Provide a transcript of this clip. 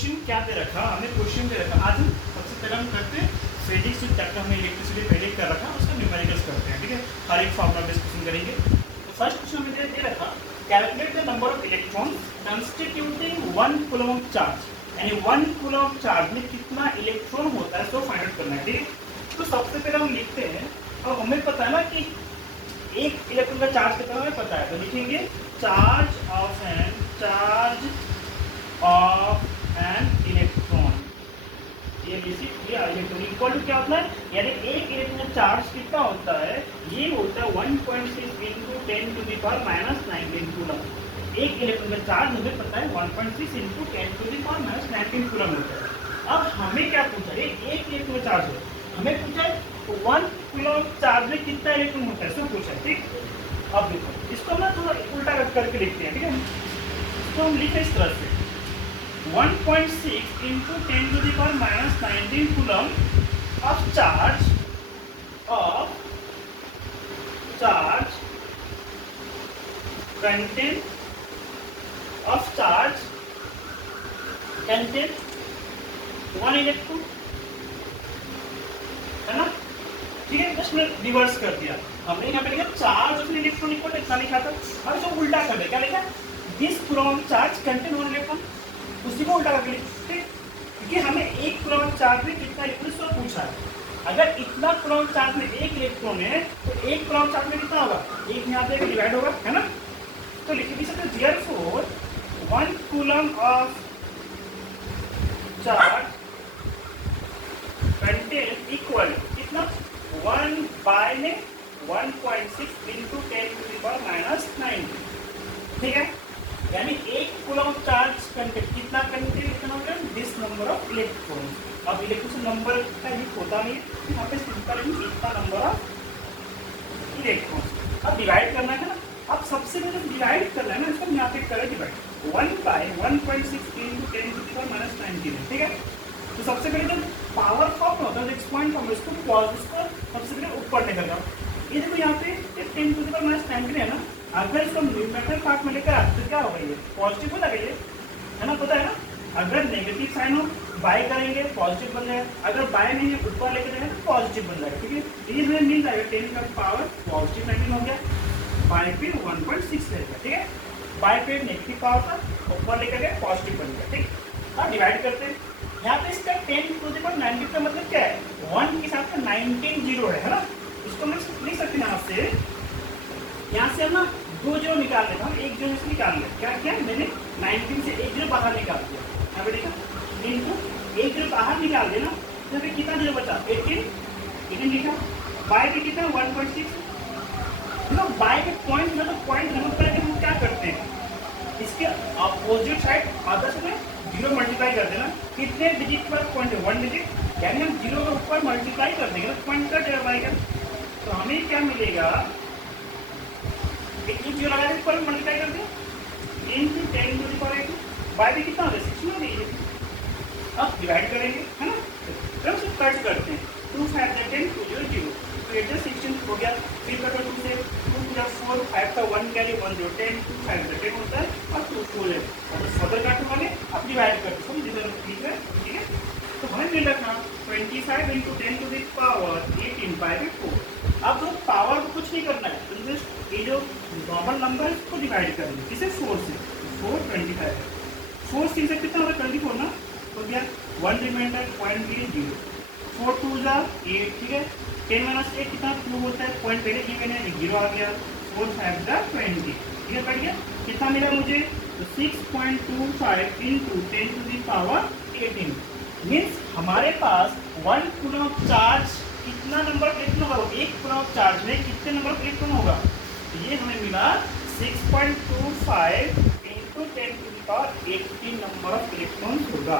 Question क्या दे रखा, हमें क्वेश्चन दे रखा। आज हम सबसे पहले हम करते हैं फिजिक्स चैप्टर, हमें इलेक्ट्रिसिटी पहले कर रखा, उसका न्यूमेरिकल्स करते हैं, ठीक है। हर एक फॉर्मूला बेस्ड क्वेश्चन करेंगे। तो फर्स्ट क्वेश्चन हमें दे रखा, calculate the number of electron constituting 1 coulomb charge, यानी 1 कूलम चार्ज में कितना इलेक्ट्रॉन होता है, तो फाइंड आउट करना है, ठीक है। तो सबसे पहले हम लिखते हैं, और हमें पता है ना कि एक इलेक्ट्रॉन का चार्ज कितना हमें पता है, तो लिखेंगे चार्ज ऑफ एन इलेक्ट्रॉन। ये बेसिक दिया, इलेक्ट्रॉन इक्वल टू क्या होता है, यानी एक इलेक्ट्रॉन का चार्ज कितना होता है, ये होता है 1.6 into 10 to the power minus 19 coulomb. एक इलेक्ट्रॉन का चार्ज हमें पता है 1.6 into 10 to the power minus 19 coulomb होता है। अब हमें क्या पूछा है, एक इलेक्ट्रॉन का चार्ज है, हमें पूछा है 1 कूलम चार्ज में कितना इलेक्ट्रॉन होता है, सब पूछा है, ठीक। अब देखो इसको हम ना थोड़ा उल्टा करके लिखते हैं, ठीक है। इसको हम लिखें इस तरह से 1.6 into 10 to the power minus 19 coulomb of charge content of charge content 1 electron, है ना, ठीक है। बस मैंने रिवर्स कर दिया, हमने यहाँ पे लिखा चार्ज ऑफ इलेक्ट्रॉन इक्वल इतना लिखा था, और इसको उल्टा कर दिया, क्या लिखा, this coulomb charge contain 1 electron, उसी को उल्टा करके लिखते, क्योंकि हमें एक कूलम चार्ज में कितना इलेक्ट्रॉन पूछा है। अगर इतना कूलम चार्ज में एक इलेक्ट्रॉन है, तो एक कूलम चार्ज में कितना होगा, एक यहाँ पे डिवाइड होगा, है ना। तो लिख भी सकते therefore 1 coulomb of charge contain equal कितना 1 बाय में 1.6 into 10 to the power minus 9, ठीक है। यानी एक कूलम चार्ज कंटेंट कितना कंटेंट इतना होगा, दिस नंबर ऑफ इलेक्ट्रॉन। अब इलेक्ट्रॉन नंबर का ही होता नहीं है, यहाँ पे सिंपल ही इतना नंबर ऑफ इलेक्ट्रॉन। अब डिवाइड करना है ना, अब सबसे पहले डिवाइड करना है ना, इसको यहाँ पे करें divide 1 by 1.6 into 10 to the power minus 19, ठीक है। तो सबसे पहले जब पावर फॉर्म होता है, एक्सपोनेंट फॉर्म, उसको सबसे पहले ऊपर लेकर जाओ। ये देखो यहाँ पे 10 टू द पावर माइनस 19 है ना, अगर इसको न्यूमेरिकल पार्ट में लेकर आते तो क्या होगा, ये पॉजिटिव हो जाएगा, ये है ना, पता है ना। अगर नेगेटिव साइन हो, बाय करेंगे पॉजिटिव बन जाएगा, अगर बाय नहीं है ऊपर लेकर जाएंगे तो पॉजिटिव बन जाएगा, ठीक है। ये हमें मिल जाएगा 10 का पावर पॉजिटिव 19 हो गया, बाय पे 1.6 रहेगा, ठीक है। बाय पे नेगेटिव पावर था, ऊपर लेकर गए पॉजिटिव बन गया, ठीक। अब डिवाइड करते हैं, यहाँ पे इसका 10 टू द पावर 19 का मतलब क्या है, 1 के साथ में 19 जीरो है ना। इसको मैं लिख सकते हैं यहाँ से हम ना 2 जीरो निकाल लेता हूँ, 1 जीरो से निकाल लिया, क्या किया मैंने 19 से 1 जीरो बाहर निकाल दिया, यहाँ पे देखा इनटू 1 जीरो बाहर निकाल देना, तो फिर कितना जीरो बचा 18 लिखा, बाय पे कितना 1.6, मतलब बाय के पॉइंट में, तो पॉइंट नंबर पर हम क्या करते हैं, इसके अपोजिट साइड आधा से जीरो मल्टीप्लाई कर देना, कितने डिजिट पर पॉइंट है 1 डिजिट, यानी हम जीरो के ऊपर मल्टीप्लाई कर देंगे तो पॉइंट कट जाएगा, तो हमें क्या मिलेगा, एक जीरो लगा के ऊपर मल्टीप्लाई कर दिया into 10 to the power 8, by भी कितना हो गया 6 हो गई। अब डिवाइड करेंगे, है ना, फिर उसे कट करते हैं, 2 5 10 2 0 0, तो 8 16 हो गया, फिर कटो 2 से 2 पूरा 4 5 का 1 कैरी 1 0 10 2 5 10 होता है, और 2 4 है, और फर्दर काटने वाले अब डिवाइड करते हैं, जिधर ठीक है, ठीक है। तो हमें मिल रखा 25 into 10 to the power 18 by 4। अब तो पावर को कुछ नहीं करना है, तो ये जो नॉर्मल नंबर है इसको डिवाइड करेंगे, किसे 4 से, 4 25 है, 4 से कितना होगा 24 ना, तो क्या 1 रिमाइंडर 0.0, 4 2 जा 8, ठीक है। 10 माइनस 8 कितना 2 होता है, पॉइंट पहले इवन है 0 आ गया, 4 5 जा 20, ठीक है, कट गया, कितना मिला मुझे, तो 6.25 into 10 to the power 18, means हमारे पास 1 कूलम चार्ज कितना नंबर इलेक्ट्रॉन होगा, एक कूलम चार्ज में कितने नंबर इलेक्ट्रॉन होगा, तो ये हमें मिला 6.25 into 10 to the power 18 number of electrons होगा।